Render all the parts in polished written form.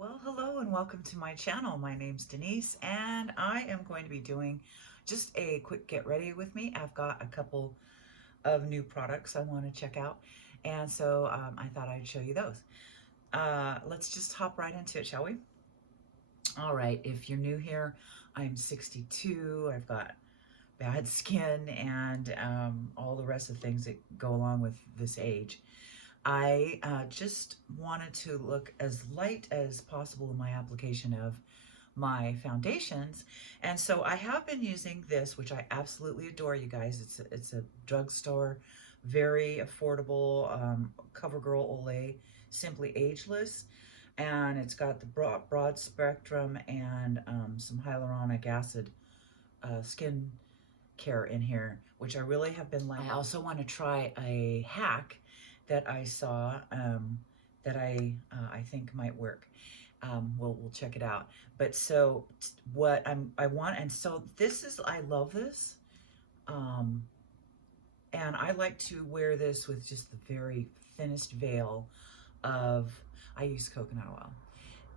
Well, hello and welcome to my channel. My name's Denise and I am going to be doing just a quick get ready with me. I've got a couple of new products I want to check out, and so I thought I'd show you those. Let's just hop right into it, shall we? All right, if you're new here, I'm 62. I've got bad skin and all the rest of things that go along with this age. I just wanted to look as light as possible in my application of my foundations. And so I have been using this, which I absolutely adore, you guys. It's a drugstore, very affordable Covergirl Olay, Simply Ageless. And it's got the broad spectrum and some hyaluronic acid skin care in here, which I really have been liking. I also want to try a hack that I saw that I think might work. We'll check it out. But so what I want, and so this is, I love this. Um, and I like to wear this with just the very thinnest veil of, I use coconut oil.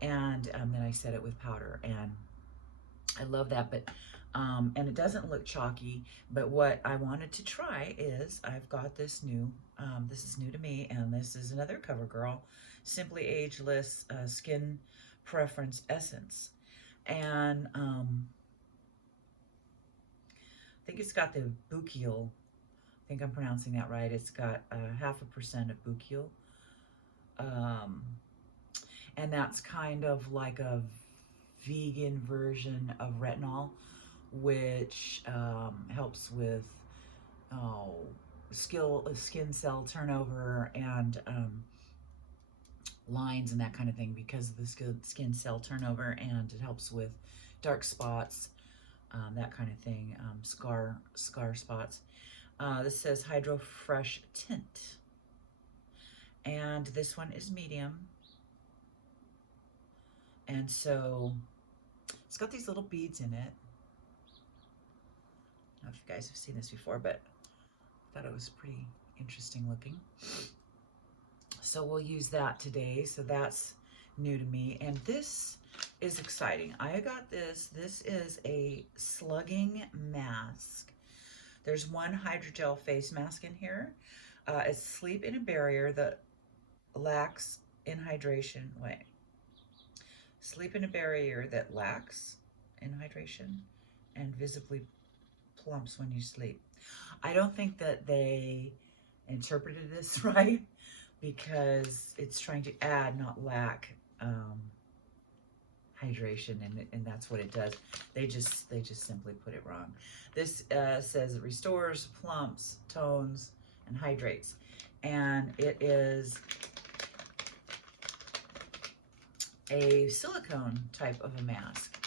And then I set it with powder, and I love that. But and it doesn't look chalky, but what I wanted to try is I've got this new, this is new to me, and this is another CoverGirl, Simply Ageless Skin Preference Essence. And I think it's got the buccal, I think I'm pronouncing that right. It's got 0.5% of buccal. And that's kind of like a vegan version of retinol, which helps with skin cell turnover and lines and that kind of thing because of the skin cell turnover, and it helps with dark spots, that kind of thing, scar spots. This says Hydro Fresh Tint, and this one is medium. And so it's got these little beads in it. I don't know if you guys have seen this before, but I thought it was pretty interesting looking. So we'll use that today. So that's new to me. And this is exciting. I got this. This is a slugging mask. There's one hydrogel face mask in here. It's sleep in a barrier that lacks in hydration. Wait. Sleep in a barrier that lacks in hydration and visibly plumps when you sleep. I don't think that they interpreted this right, because it's trying to add, not lack, hydration, and that's what it does. They just simply put it wrong. This says it restores, plumps, tones, and hydrates, and it is a silicone type of a mask,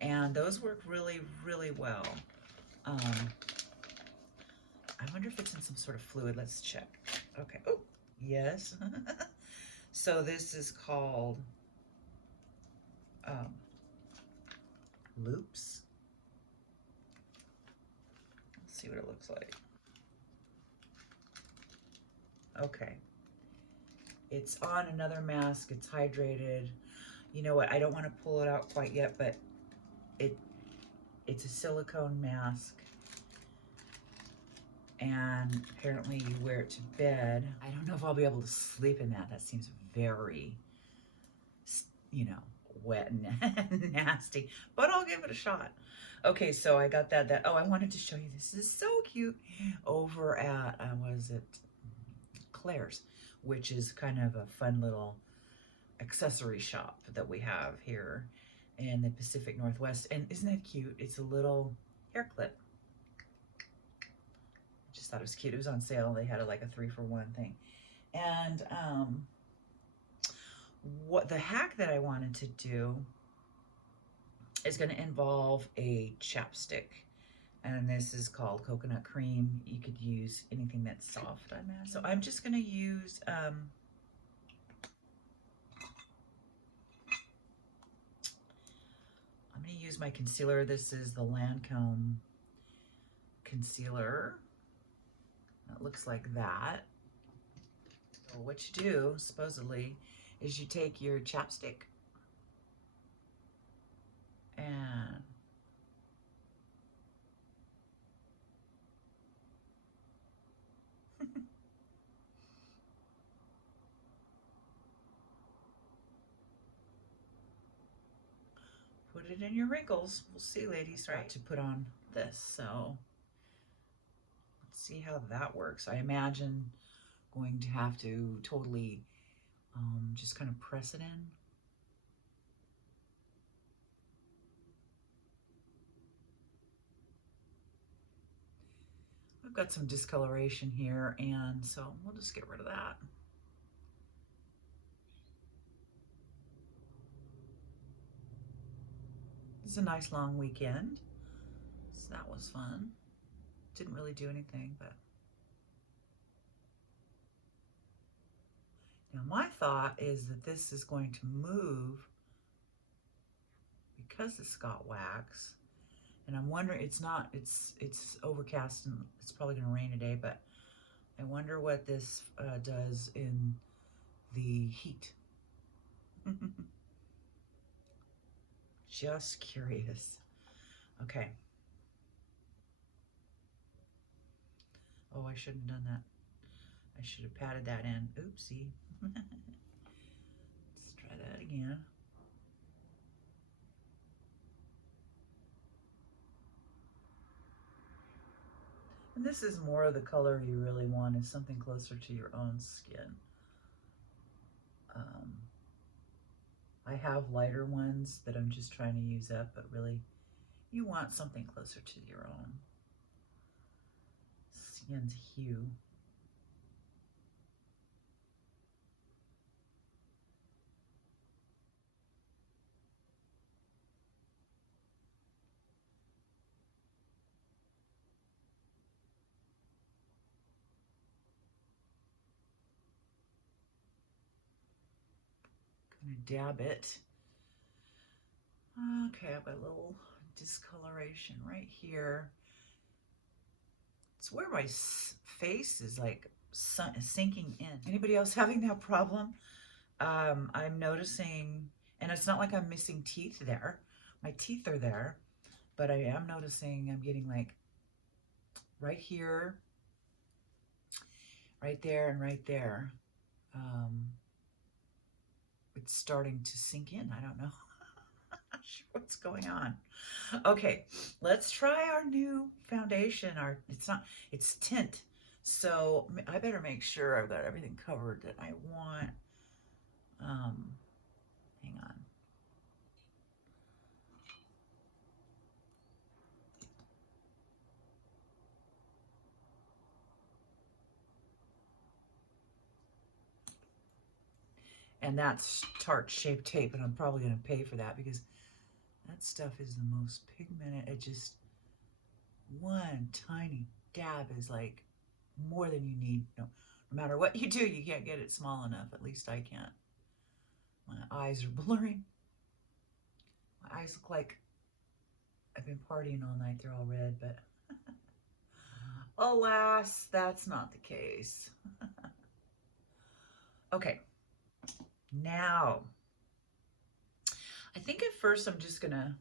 and those work really, really well. I wonder if it's in some sort of fluid. Let's check. Okay. Oh, yes. So this is called Loops. Let's see what it looks like. Okay. It's on another mask. It's hydrated. You know what? I don't want to pull it out quite yet, but it's a silicone mask. And apparently you wear it to bed. I don't know if I'll be able to sleep in that. That seems very, you know, wet and nasty, but I'll give it a shot. Okay, so I got that. Oh, I wanted to show you. This is so cute. Over at, was it Claire's, which is kind of a fun little accessory shop that we have here in the Pacific Northwest. And isn't that cute? It's a little hair clip. Just thought it was cute. It was on sale. They had like a 3-for-1 thing. And what the hack that I wanted to do is going to involve a chapstick. And this is called coconut cream. You could use anything that's soft, I imagine. So I'm just going to use I'm going to use my concealer. This is the Lancome concealer. It looks like that. So what you do, supposedly, is you take your chapstick And put it in your wrinkles. We'll see, ladies, right? To put on this. So let's see how that works. I imagine going to have to totally just kind of press it in. I've got some discoloration here, and so we'll just get rid of that. It's a nice long weekend, so that was fun. Didn't really do anything, but now my thought is that this is going to move because it's got wax. And I'm wondering, it's overcast and it's probably going to rain today, but I wonder what this does in the heat. Just curious. Okay. Oh, I shouldn't have done that. I should have patted that in. Oopsie. Let's try that again. And this is more of the color you really want, is something closer to your own skin. I have lighter ones that I'm just trying to use up, but really you want something closer to your own skin's hue. Gonna dab it. Okay, I've got a little discoloration right here. It's where my face is like sinking in. Anybody else having that problem? I'm noticing, and it's not like I'm missing teeth there. My teeth are there, but I am noticing I'm getting like right here, right there, and right there. It's starting to sink in. I don't know. I'm not sure what's going on. Okay, let's try our new foundation. It's Tint. So I better make sure I've got everything covered that I want. Hang on. And that's Tarte Shape Tape, and I'm probably going to pay for that because that stuff is the most pigmented. It just, one tiny dab is like more than you need. No matter what you do, you can't get it small enough. At least I can't. My eyes are blurring. My eyes look like I've been partying all night. They're all red, but alas, that's not the case. Okay, now I think at first I'm just gonna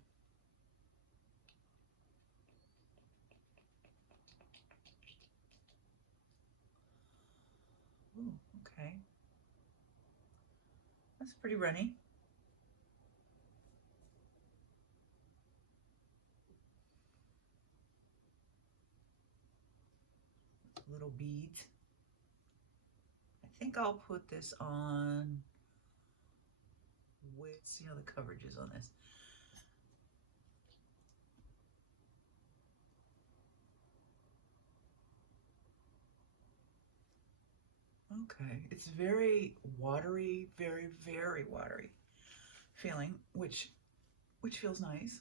okay. That's pretty runny. Little beads. I think I'll put this on with, see how the coverage is on this. Okay, it's very watery, very, very watery feeling, which feels nice.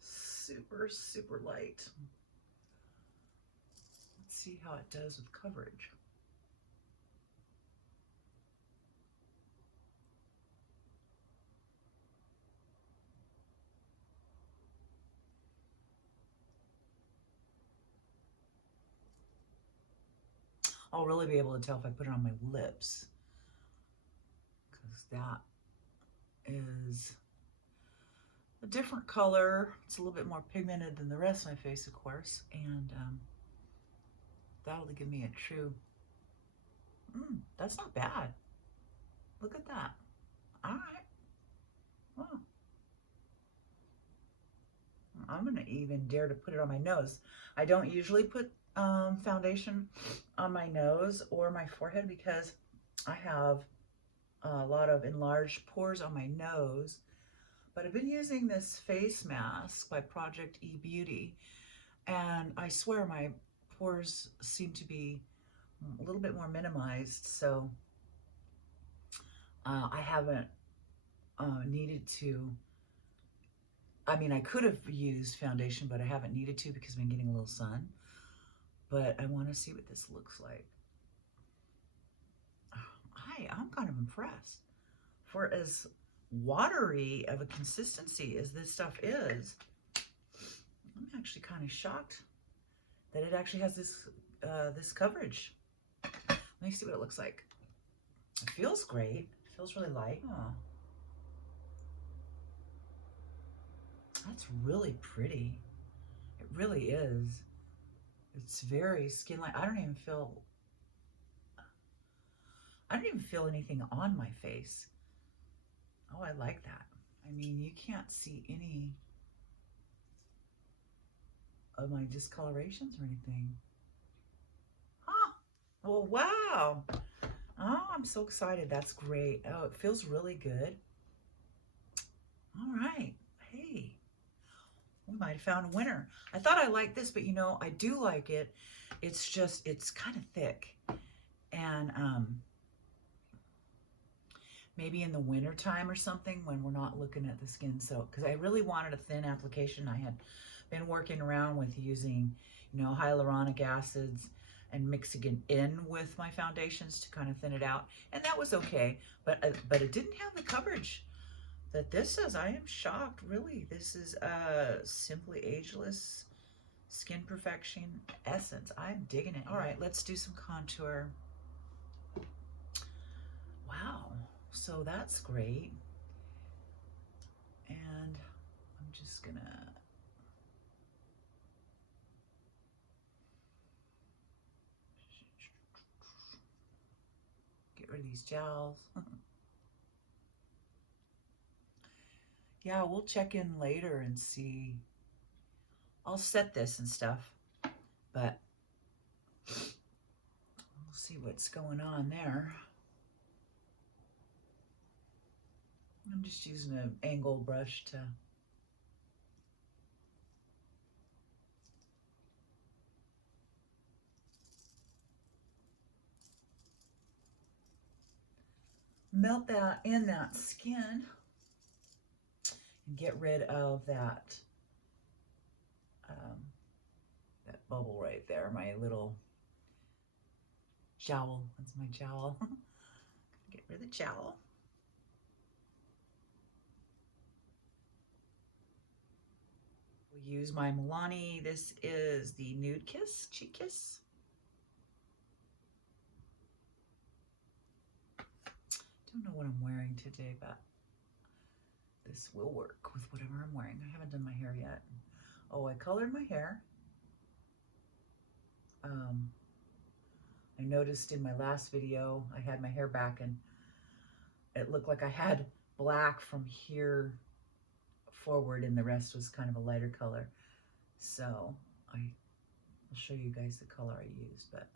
Super, super light. Let's see how it does with coverage. I'll really be able to tell if I put it on my lips, because that is a different color. It's a little bit more pigmented than the rest of my face, of course, and that'll give me a true, that's not bad. Look at that. All right. Well, I'm gonna even dare to put it on my nose. I don't usually put foundation on my nose or my forehead because I have a lot of enlarged pores on my nose. But I've been using this face mask by Project E Beauty, and I swear my pores seem to be a little bit more minimized. So I haven't needed to. I mean, I could have used foundation, but I haven't needed to because I've been getting a little sun. But I want to see what this looks like. I'm kind of impressed. For as watery of a consistency as this stuff is, I'm actually kind of shocked that it actually has this coverage. Let me see what it looks like. It feels great. It feels really light. Oh. That's really pretty. It really is. It's very skin-like. I don't even feel anything on my face. Oh, I like that. I mean, you can't see any of my discolorations or anything. Huh. Well, wow. Oh, I'm so excited. That's great. Oh, it feels really good. All right. Hey, we might have found a winner. I thought I liked this, but you know, I do like it. It's just, it's kind of thick. And maybe in the winter time or something when we're not looking at the skin. So, because I really wanted a thin application. I had been working around with using, you know, hyaluronic acids and mixing it in with my foundations to kind of thin it out. And that was okay, but it didn't have the coverage that this does. I am shocked, really. This is Simply Ageless Skin Perfection Essence. I'm digging it. All right, let's do some contour. Wow, so that's great. And I'm just gonna get rid of these gels. Yeah, we'll check in later and see. I'll set this and stuff, but we'll see what's going on there. I'm just using an angle brush to melt that in that skin and get rid of that that bubble right there, my little jowl. That's my jowl. Get rid of the jowl. We'll use my Milani. This is the Nude Kiss, Cheek Kiss. Don't know what I'm wearing today, but this will work with whatever I'm wearing. I haven't done my hair yet. Oh, I colored my hair. I noticed in my last video, I had my hair back and it looked like I had black from here forward and the rest was kind of a lighter color. So I'll show you guys the color I used, but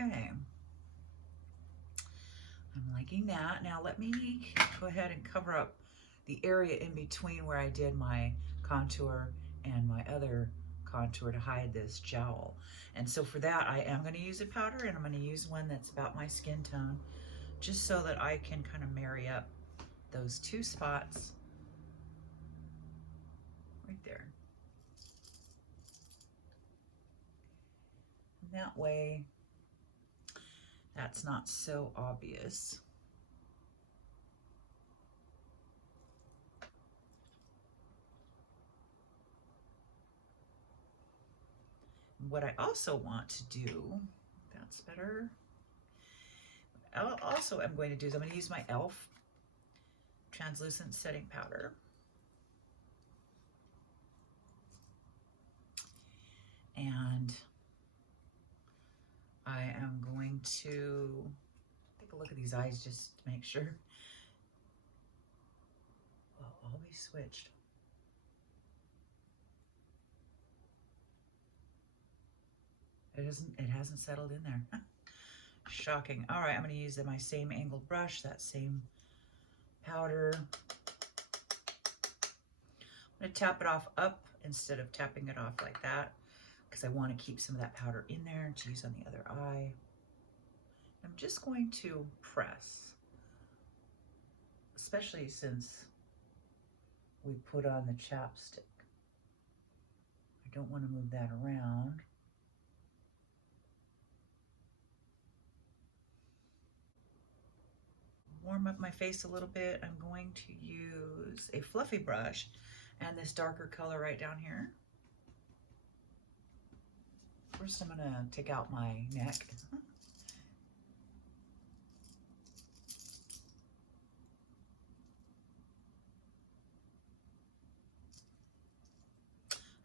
okay. I'm liking that. Now let me go ahead and cover up the area in between where I did my contour and my other contour to hide this jowl. And so for that, I am going to use a powder, and I'm going to use one that's about my skin tone, just so that I can kind of marry up those two spots right there. And that way, that's not so obvious. What I also want to do, that's better. Also I'm going to do is I'm going to use my e.l.f. translucent setting powder. And I am going to take a look at these eyes just to make sure. Well, always switched. It hasn't settled in there. Shocking. All right, I'm going to use my same angled brush, that same powder. I'm going to tap it off up instead of tapping it off like that, because I want to keep some of that powder in there to use on the other eye. I'm just going to press, especially since we put on the chapstick. I don't want to move that around. Warm up my face a little bit. I'm going to use a fluffy brush and this darker color right down here. First, I'm going to take out my neck.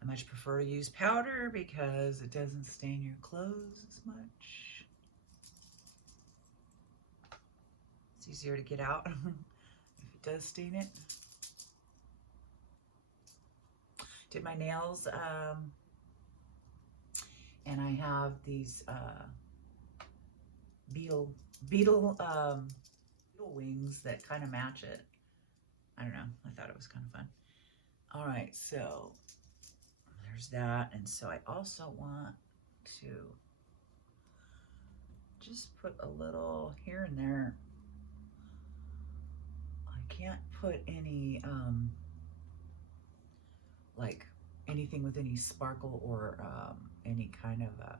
I much prefer to use powder because it doesn't stain your clothes as much. It's easier to get out if it does stain it. Did my nails, and I have these beetle wings that kind of match it. I don't know, I thought it was kind of fun. All right, so there's that. And so I also want to just put a little here and there. I can't put any like anything with any sparkle or any kind of a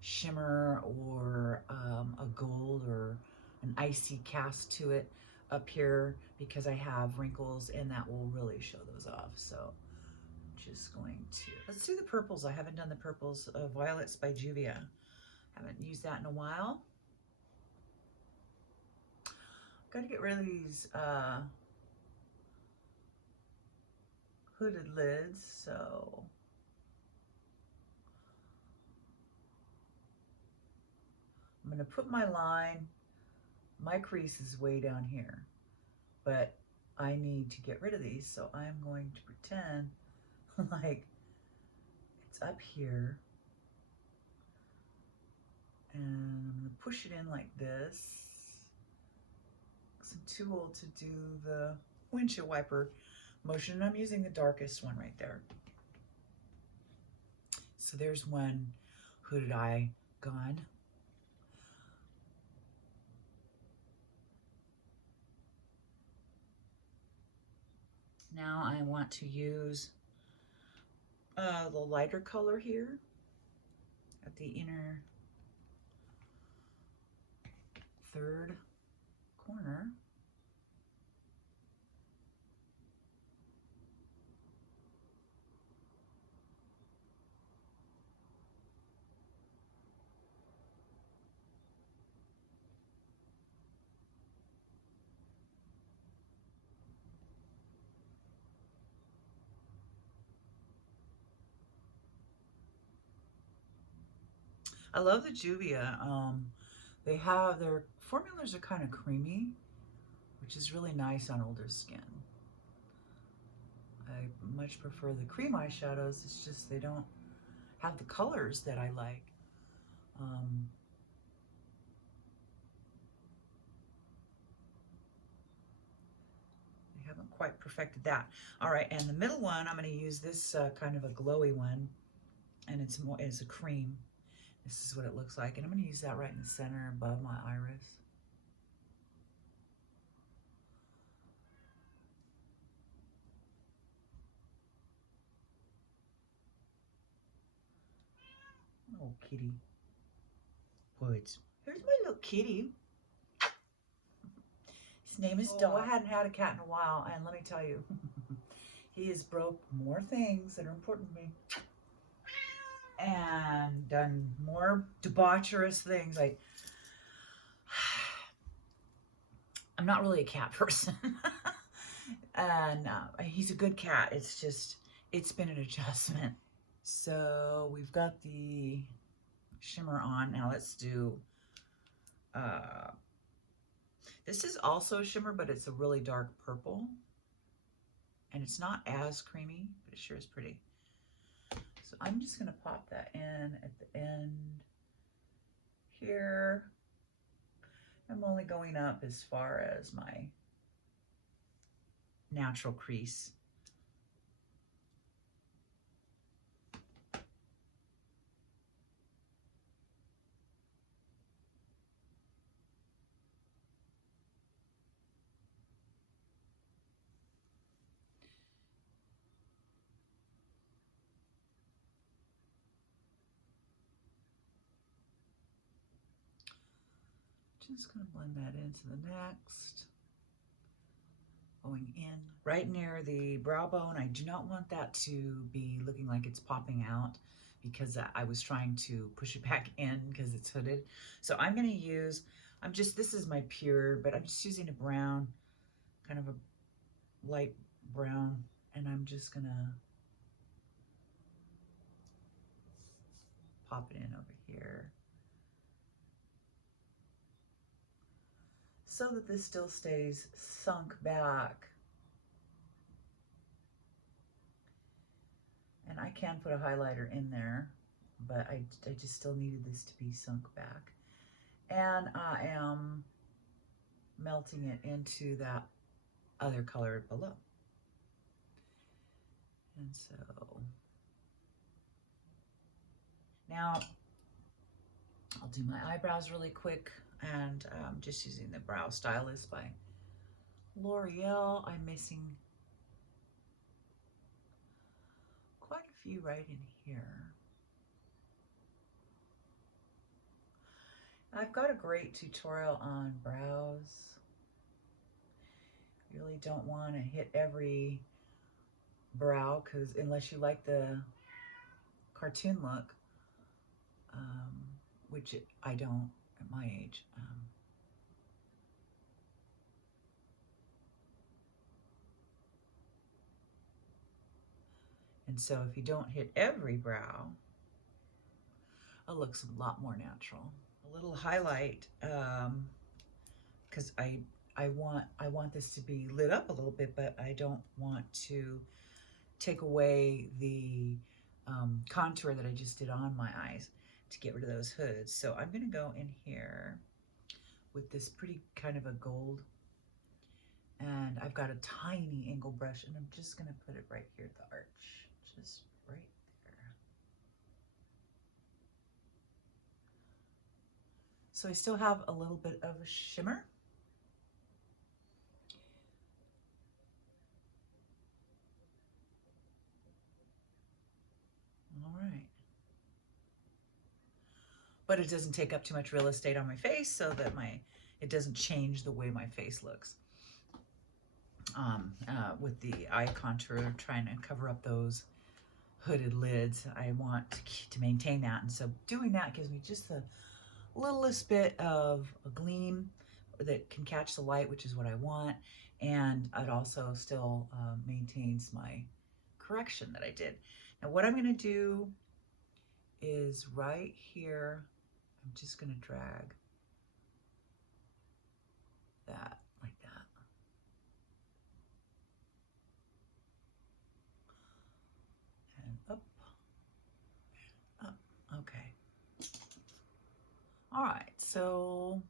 shimmer or a gold or an icy cast to it up here, because I have wrinkles and that will really show those off. So I'm just going to, let's do the purples. I haven't done the purples. Violets by Juvia. Haven't used that in a while. Got to get rid of these hooded lids, so I'm going to put my line. My crease is way down here, but I need to get rid of these, so I'm going to pretend like it's up here, and I'm going to push it in like this. I'm too old to do the windshield wiper motion, and I'm using the darkest one right there. So there's one hooded eye gone. Now I want to use the lighter color here at the inner third corner. I love the Juvia. They have, their formulas are kind of creamy, which is really nice on older skin. I much prefer the cream eyeshadows. It's just they don't have the colors that I like. haven't quite perfected that. All right, and the middle one, I'm going to use this kind of a glowy one, and it's a cream. This is what it looks like, and I'm going to use that right in the center above my iris. Oh, kitty. Woods. Here's my little kitty. His name is Doe. I hadn't had a cat in a while, and let me tell you, he has broke more things that are important to me and done more debaucherous things. Like, I'm not really a cat person. And he's a good cat. It's just, it's been an adjustment. So we've got the shimmer on. Now let's do, this is also a shimmer, but it's a really dark purple. And it's not as creamy, but it sure is pretty. So I'm just gonna pop that in at the end here. I'm only going up as far as my natural crease. Just gonna blend that into the next. Going in right near the brow bone. I do not want that to be looking like it's popping out because I was trying to push it back in because it's hooded. So I'm gonna use, this is my pure, but I'm just using a brown, kind of a light brown, and I'm just gonna pop it in over here so that this still stays sunk back. And I can put a highlighter in there, but I just still needed this to be sunk back. And I am melting it into that other color below. And so now I'll do my eyebrows really quick, and just using the Brow Stylist by L'Oreal. I'm missing quite a few right in here. I've got a great tutorial on brows. You really don't want to hit every brow, because unless you like the cartoon look, which I don't at my age. And so if you don't hit every brow, it looks a lot more natural. A little highlight, because I want this to be lit up a little bit, but I don't want to take away the contour that I just did on my eyes to get rid of those hoods. So I'm gonna go in here with this pretty kind of a gold, and I've got a tiny angle brush, and I'm just gonna put it right here at the arch, just right there. So I still have a little bit of a shimmer. All right. But it doesn't take up too much real estate on my face, so that it doesn't change the way my face looks. With the eye contour, trying to cover up those hooded lids, I want to maintain that, and so doing that gives me just the littlest bit of a gleam that can catch the light, which is what I want, and it also still maintains my correction that I did. Now what I'm going to do is right here, I'm just going to drag that like that. And up, up, okay. All right, so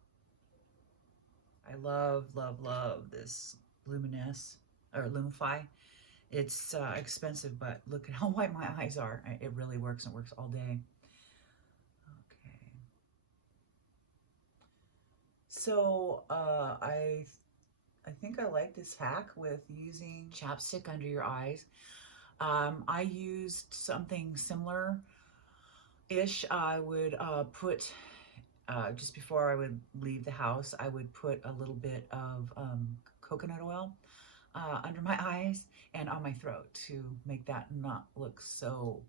I love, love, love this Luminous. or Lumify. It's expensive, but look at how white my eyes are. It really works. It works all day. Okay. So I think I like this hack with using chapstick under your eyes. I used something similar-ish. I would put, just before I would leave the house, I would put a little bit of coconut oil under my eyes and on my throat to make that not look so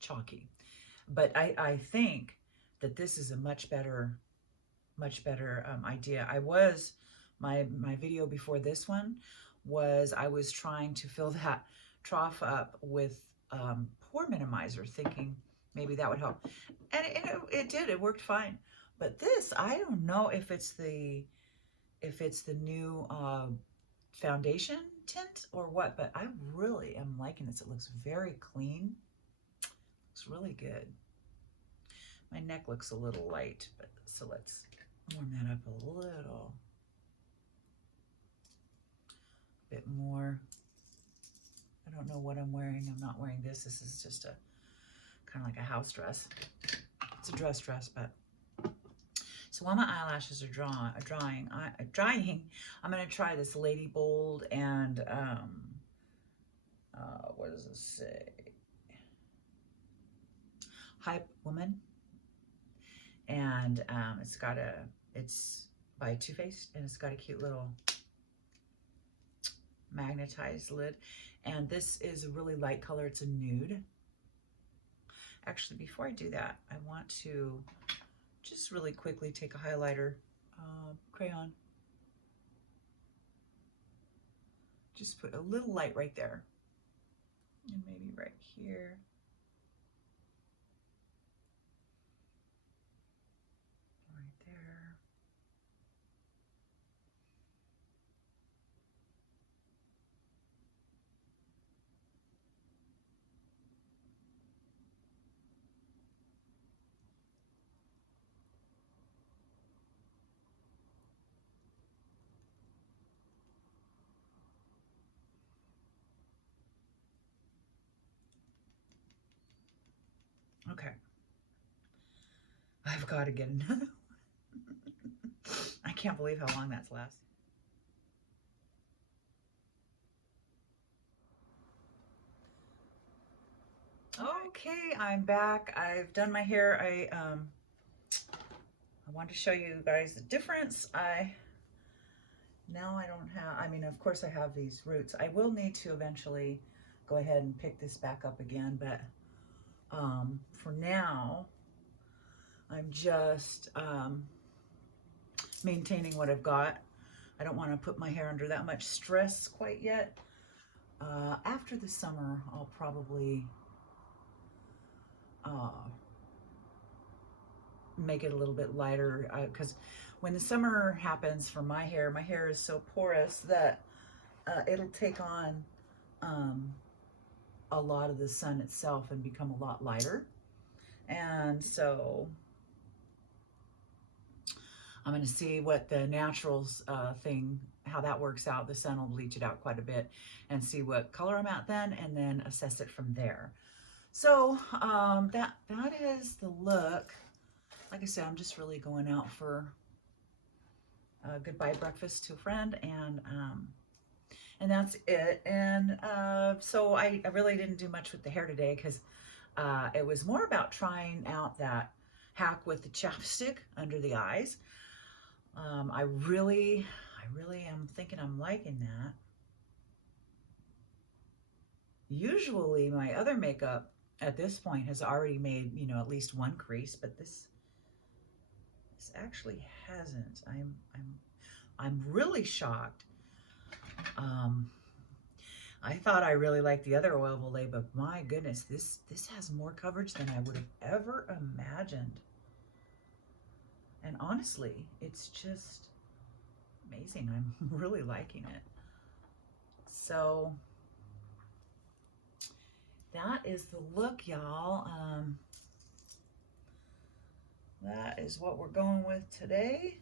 chalky. But I think that this is a much better idea. My video before this one was I was trying to fill that trough up with pore minimizer, thinking maybe that would help, and it did. It worked fine. But this, I don't know if it's the new foundation tint or what, but I really am liking this. It looks very clean. Looks really good. My neck looks a little light, but so let's warm that up a little bit more. I don't know what I'm wearing. I'm not wearing this. This is just a kind of like a house dress. It's a dress, but so while my eyelashes are drying, I'm going to try this Lady Bold and what does it say? Hype Woman. And it's by Too Faced, and it's got a cute little magnetized lid. And this is a really light color. It's a nude. Actually, before I do that, I want to just really quickly take a highlighter crayon. Just put a little light right there. And maybe right here. Okay. I've got to get another one. I can't believe how long that's lasted. Okay, I'm back. I've done my hair. I wanted to show you guys the difference. Now I don't have, I mean, of course I have these roots. I will need to eventually go ahead and pick this back up again, but for now, I'm just maintaining what I've got. I don't want to put my hair under that much stress quite yet. After the summer, I'll probably make it a little bit lighter, because when the summer happens for my hair is so porous that it'll take on a lot of the sun itself and become a lot lighter. And so I'm going to see what the naturals thing, how that works out. The sun will bleach it out quite a bit, and see what color I'm at then, and then assess it from there. So that is the look. Like I said, I'm just really going out for a goodbye breakfast to a friend, and that's it. And so I really didn't do much with the hair today, because it was more about trying out that hack with the chapstick under the eyes. I really am thinking I'm liking that. Usually my other makeup at this point has already made, you know, at least one crease, but this actually hasn't. I'm really shocked. I thought I really liked the other oil of Olay, but my goodness, this has more coverage than I would have ever imagined. And honestly, it's just amazing. I'm really liking it. So that is the look, y'all. That is what we're going with today.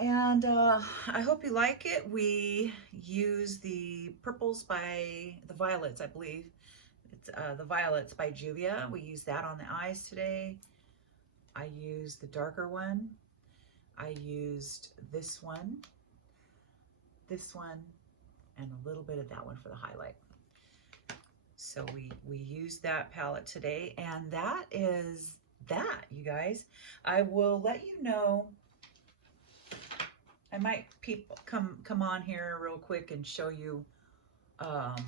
And I hope you like it. We use the purples by the violets, I believe. It's the violets by Juvia. We use that on the eyes today. I used the darker one. I used this one, and a little bit of that one for the highlight. So we used that palette today, and that is that, you guys. I will let you know. I might come on here real quick and show you um,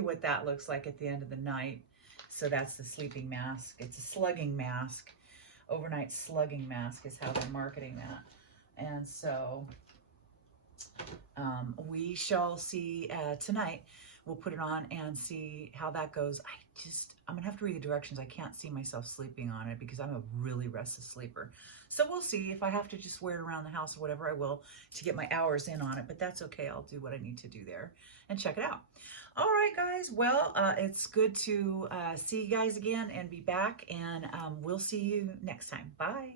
what that looks like at the end of the night. So that's the sleeping mask. It's a slugging mask. Overnight slugging mask is how they're marketing that. And so we shall see tonight. We'll put it on and see how that goes. I'm gonna have to read the directions. I can't see myself sleeping on it because I'm a really restless sleeper. So we'll see. If I have to just wear it around the house or whatever, I will to get my hours in on it, but that's okay. I'll do what I need to do there and check it out. All right, guys. Well, it's good to see you guys again and be back, and we'll see you next time. Bye.